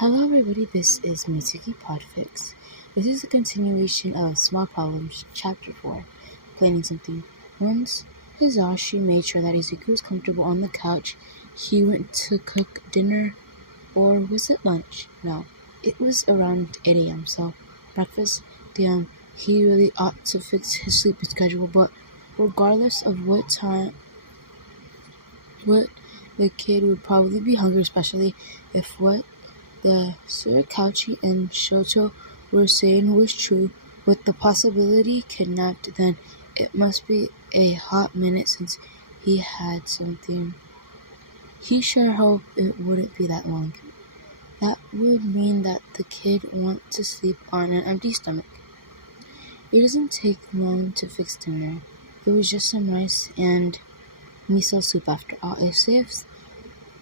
Hello everybody, this is Mitsuki Podfic. This is a continuation of Small Problems, Chapter 4, Planning Something. Once Hizashi made sure that Izuku was comfortable on the couch, he went to cook dinner, or was it lunch? No, it was around 8 a.m., so breakfast. Damn, he really ought to fix his sleeping schedule, but regardless of what the kid would probably be hungry, especially if what the Surikauchi and Shoto were saying was true. With the possibility kidnapped, then it must be a hot minute since he had something. He sure hoped it wouldn't be that long. That would mean that the kid wants to sleep on an empty stomach. It doesn't take long to fix dinner. It was just some rice and miso soup after all. A safe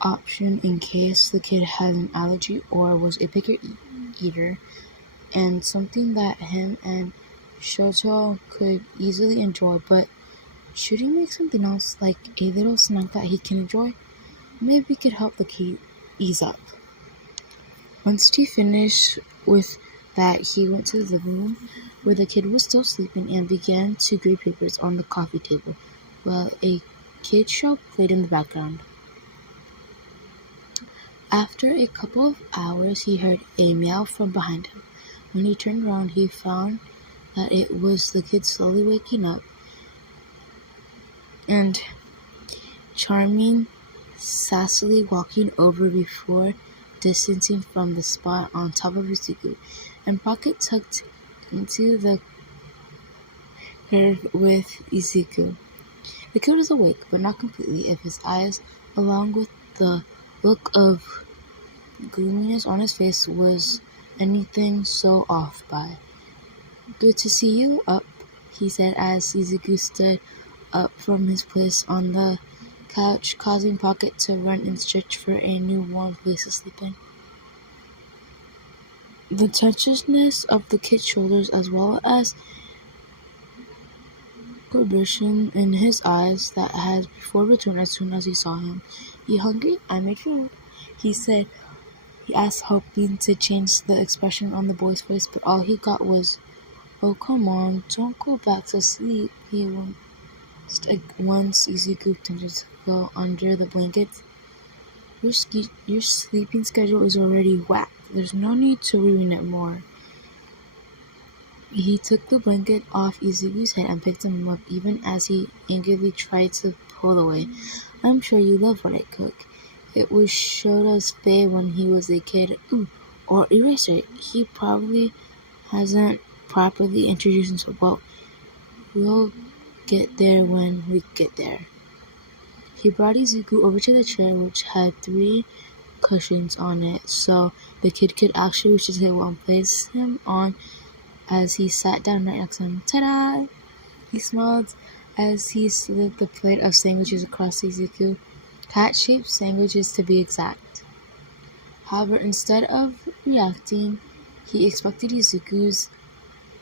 option in case the kid had an allergy or was a picky eater, and something that him and Shoto could easily enjoy. But should he make something else, like a little snack that he can enjoy? Maybe could help the kid ease up. Once he finished with that, he went to the living room where the kid was still sleeping and began to grade papers on the coffee table while a kid show played in the background. After a couple of hours, he heard a meow from behind him. When he turned around, he found that it was the kid slowly waking up and Charming sassily walking over before distancing from the spot on top of Izuku, and Pocket tucked into the curve with Izuku. The kid was awake, but not completely, if his eyes, along with the look of gloominess on his face, was anything so off by. "Good to see you up," he said as Izuku stood up from his place on the couch, causing Pocket to run and search for a new warm place to sleep in. The tenseness of the kid's shoulders, as well as perversion in his eyes that had before returned as soon as he saw him. "You hungry? I made food," he said. He asked, hoping to change the expression on the boy's face, but all he got was, "Oh, come on, don't go back to sleep," he announced. Once Izuku attempted to go under the blankets. Your sleeping schedule is already whack. There's no need to ruin it more." He took the blanket off Izuku's head and picked him up even as he angrily tried to pull away. "I'm sure you love what I cook. It was Shota's fave when he was a kid." "Ooh, or Eraser. He probably hasn't properly introduced himself." "Well, we'll get there when we get there." He brought Izuku over to the chair, which had 3 cushions on it, so the kid could actually reach the table and place him on as he sat down right next to him. "Ta-da!" He smiled as he slid the plate of sandwiches across to Izuku. Cat-shaped sandwiches, to be exact. However, instead of reacting, he expected Izuku's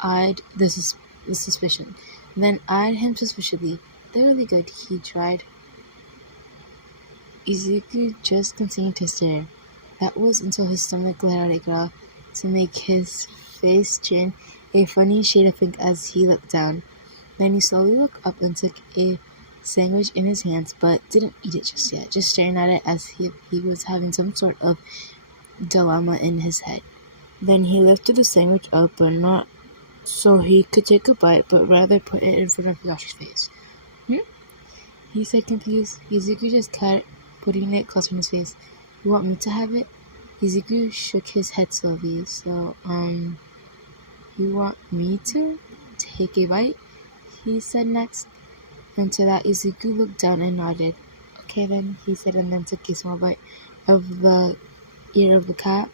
eyed the suspicion, then eyed him suspiciously. "They're really good," he tried. Izuku just continued to stare. That was until his stomach let out a growl to make his face chin a funny shade of pink as he looked down. Then he slowly looked up and took a sandwich in his hands, but didn't eat it just yet, just staring at it as if he was having some sort of dilemma in his head. Then he lifted the sandwich up, but not so he could take a bite, but rather put it in front of Yoshi's face. He said, confused. Izuku just kept putting it closer in his face. "You want me to have it?" Izuku shook his head slowly. "So, you want me to take a bite?" he said next. And to that, Izuku looked down and nodded. "Okay then," he said, and then took a small bite of the ear of the cat.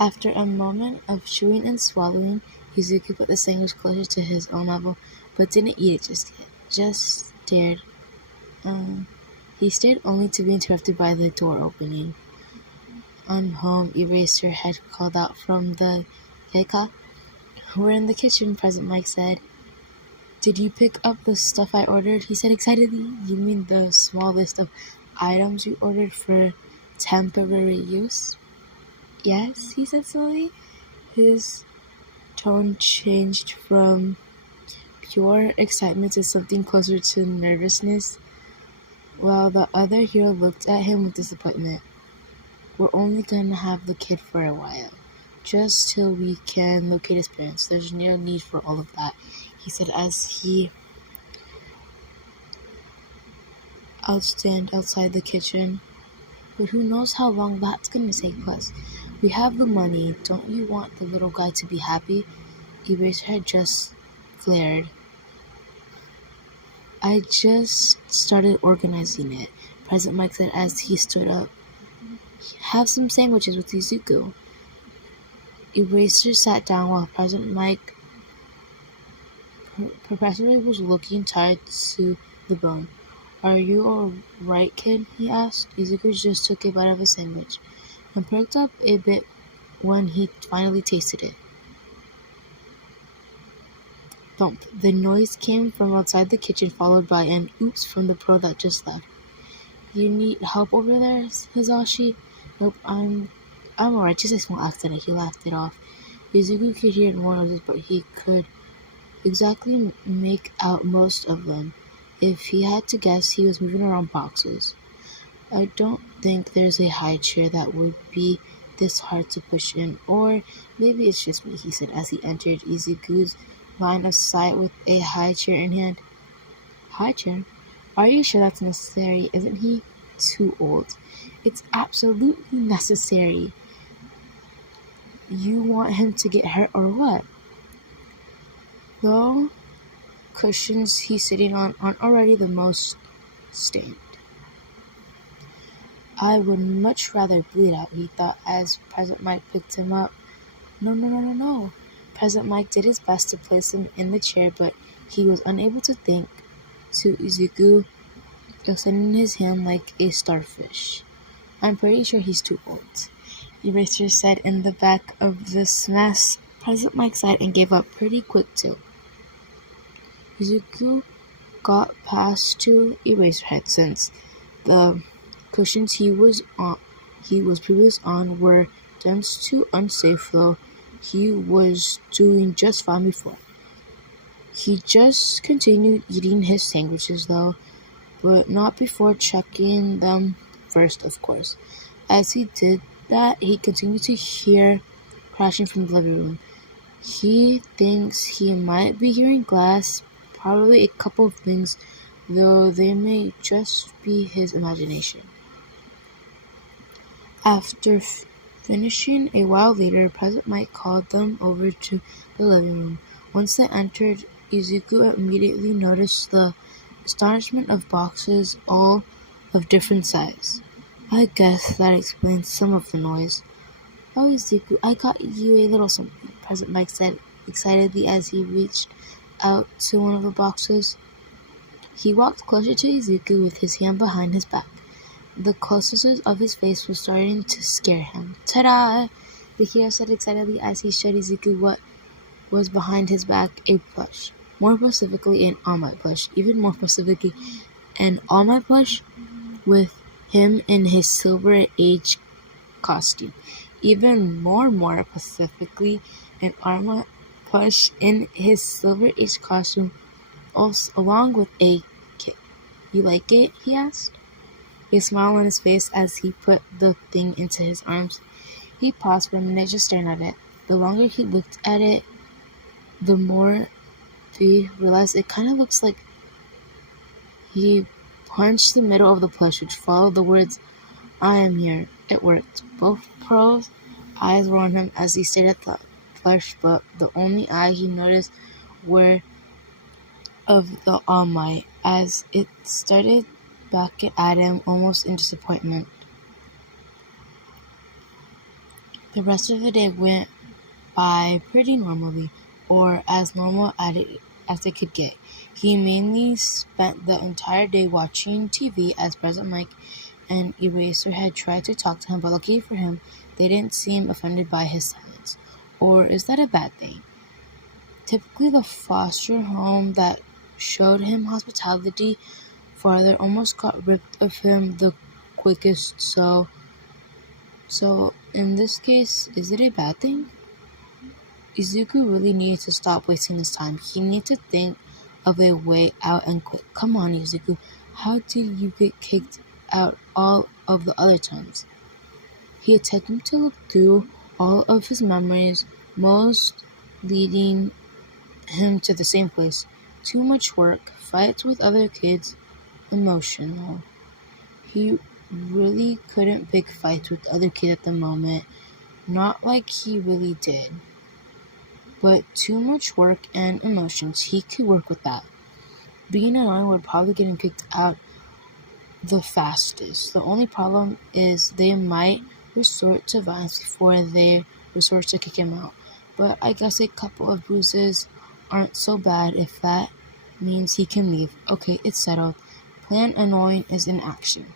After a moment of chewing and swallowing, Izuku put the sandwich closer to his own level, but didn't eat it just yet. Just stared. He stared only to be interrupted by the door opening. "I'm home," Eraser had called out from the Keika. "We're in the kitchen," President Mike said. "Did you pick up the stuff I ordered?" he said excitedly. "You mean the small list of items you ordered for temporary use?" Yes, he said slowly. His tone changed from pure excitement to something closer to nervousness, while the other hero looked at him with disappointment. We're only gonna have the kid for a while, just till we can locate his parents. There's no need for all of that, he said as he outstand outside the kitchen. But who knows how long that's gonna take us? We have the money. Don't you want the little guy to be happy? Eraserhead just glared. I just started organizing it, President Mike said as he stood up. Have some sandwiches with Izuku. Eraser sat down while President Mike perpetually was looking tired to the bone. Are you alright, kid? He asked. Izuku just took a bite of a sandwich and perked up a bit when he finally tasted it. Thump. The noise came from outside the kitchen, followed by an oops from the pro that just left. You need help over there, Hizashi? Nope, I'm alright, just a small accident. He laughed it off. Izuku could hear more noises, but he could exactly make out most of them. If he had to guess, he was moving around boxes. I don't think there's a high chair that would be this hard to push in, or maybe it's just me, he said as he entered Izuku's line of sight with a high chair in hand. High chair? Are you sure that's necessary? Isn't he too old? It's absolutely necessary. You want him to get hurt or what? The cushions he's sitting on aren't already the most stained. I would much rather bleed out, he thought as President Mike picked him up. No. President Mike did his best to place him in the chair, but he was unable to think to Izuku, extending his hand like a starfish. I'm pretty sure he's too old, Eraser said in the back of this mess. President Mike sighed and gave up pretty quick too. Izuku got past to Eraserhead since the cushions he was previously on were dense too unsafe, though he was doing just fine before. He just continued eating his sandwiches though, but not before checking them first, of course. As he did that, he continued to hear crashing from the living room. He thinks he might be hearing glass, probably a couple of things, though they may just be his imagination. After finishing a while later, President Mike called them over to the living room. Once they entered, Izuku immediately noticed the astonishment of boxes, all of different size. I guess that explains some of the noise. Oh, Izuku, I got you a little something, President Mike said excitedly as he reached out to one of the boxes. He walked closer to Izuku with his hand behind his back. The closeness of his face was starting to scare him. Ta-da! The hero said excitedly as he showed Izuku what was behind his back, a plush. More specifically, an All Might plush. Even more specifically, an All Might plush with him in his Silver Age costume. Even more specifically, an All Might plush in his Silver Age costume, also, along with a kit. You like it? He asked. A smile on his face as he put the thing into his arms. He paused for a minute just staring at it. The longer he looked at it, the more he realized it kind of looks like he punched the middle of the plush, which followed the words, I am here. It worked. Both pros' eyes were on him as he stared at the plush, but the only eye he noticed were of the All Might as it started back at him almost in disappointment. The rest of the day went by pretty normally, or as normal as it could get. He mainly spent the entire day watching TV as President Mike and Eraserhead tried to talk to him, but luckily for him, they didn't seem offended by his silence. Or is that a bad thing? Typically, the foster home that showed him hospitality father almost got ripped of him the quickest, so So, in this case, is it a bad thing? Izuku really needed to stop wasting his time. He needed to think of a way out and quit. Come on, Izuku. How did you get kicked out all of the other times? He attempted to look through all of his memories, most leading him to the same place. Too much work, fights with other kids, emotional. He really couldn't pick fights with other kids at the moment. Not like he really did. But too much work and emotions, he could work with that. Being annoying would probably get him kicked out the fastest. The only problem is they might resort to violence before they resort to kick him out. But I guess a couple of bruises aren't so bad if that means he can leave. Okay, it's settled. Plan annoying is in action.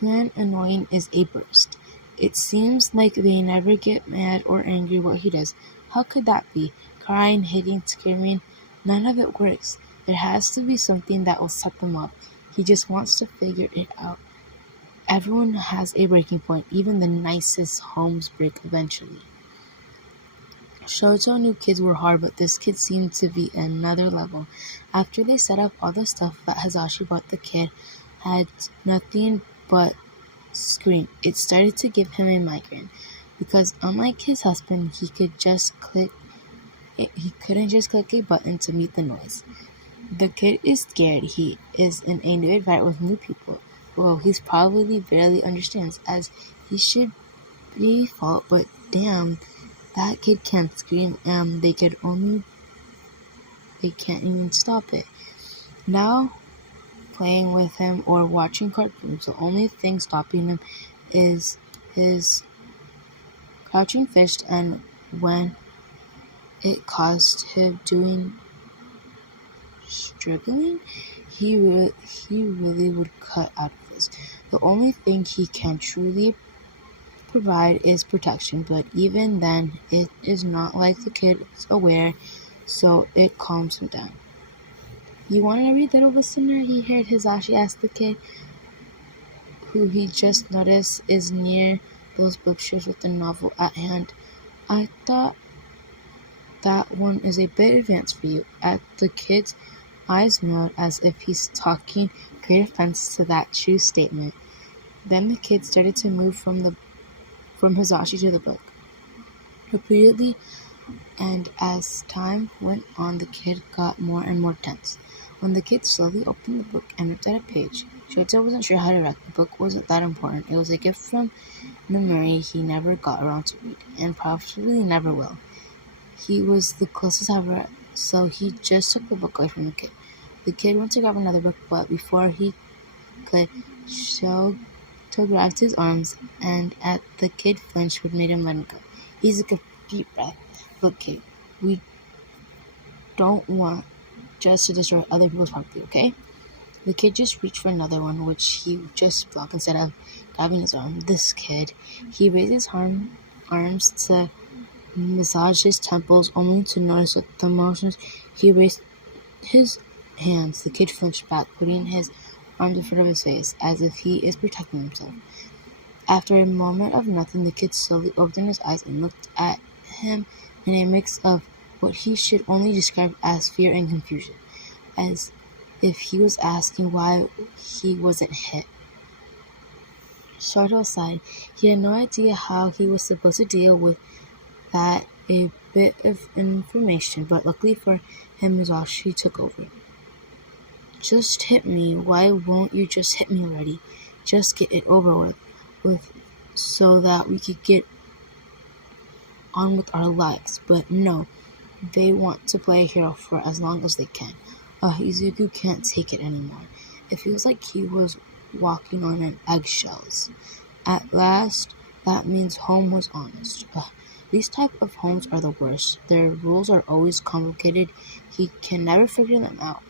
Plan annoying is a burst. It seems like they never get mad or angry what he does. How could that be? Crying, hitting, screaming, none of it works. There has to be something that will set them up. He just wants to figure it out. Everyone has a breaking point. Even the nicest homes break eventually. Shoto knew kids were hard, but this kid seemed to be another level. After they set up all the stuff that Hazashi bought, the kid had nothing but scream. It started to give him a migraine, because unlike his husband, he couldn't just click a button to meet the noise. The kid is scared. He is in a new environment with new people. Well, he's probably barely understands, as he should be fault, but damn, that kid can't scream, and they can't even stop it. Now, playing with him or watching cartoons, the only thing stopping him is his crouching fist, and when it caused him doing struggling, he really would cut out of this. The only thing he can truly provide is protection, but even then, it is not like the kid is aware, so it calms him down. You want to read, little listener? He heard Hizashi ask the kid, who he just noticed is near those bookshelves with the novel at hand. I thought that one is a bit advanced for you. At the kid's eyes nod as if he's talking great offense to that true statement. Then the kid started to move from Hizashi to the book, repeatedly, and as time went on, the kid got more and more tense. When the kid slowly opened the book and ripped out a page, Shoto wasn't sure how to react. The book wasn't that important. It was a gift from memory he never got around to read, and probably never will. He was the closest ever, so he just took the book away from the kid. The kid went to grab another book, but before he could, Shoto grabbed his arms, and at the kid flinched, which made him let him go. Izuku, deep breath. Look, kid, we don't want just to destroy other people's property, okay? The kid just reached for another one, which he just blocked instead of grabbing his arm. This kid, he raised his arms to massage his temples, only to notice that the motions he raised his hands. The kid flinched back, putting his arms in front of his face, as if he is protecting himself. After a moment of nothing, the kid slowly opened his eyes and looked at him in a mix of what he should only describe as fear and confusion, as if he was asking why he wasn't hit. Shoto sighed. He had no idea how he was supposed to deal with that a bit of information, but luckily for him, Mizashi took over. Just hit me. Why won't you just hit me already? Just get it over with so that we could get on with our lives. But no, they want to play a hero for as long as they can. Izuku can't take it anymore. It feels like he was walking on an eggshells. At last, that means home was honest. These type of homes are the worst. Their rules are always complicated. He can never figure them out.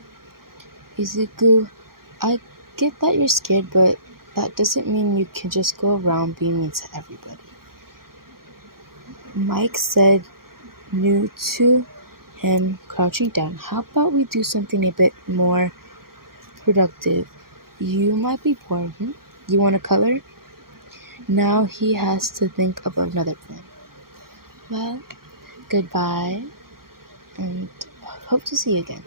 Izuku, I get that you're scared, but that doesn't mean you can just go around being mean to everybody. Mike said, new to him, crouching down. How about we do something a bit more productive? You might be bored. You want to color? Now he has to think of another plan. Well, goodbye, and hope to see you again.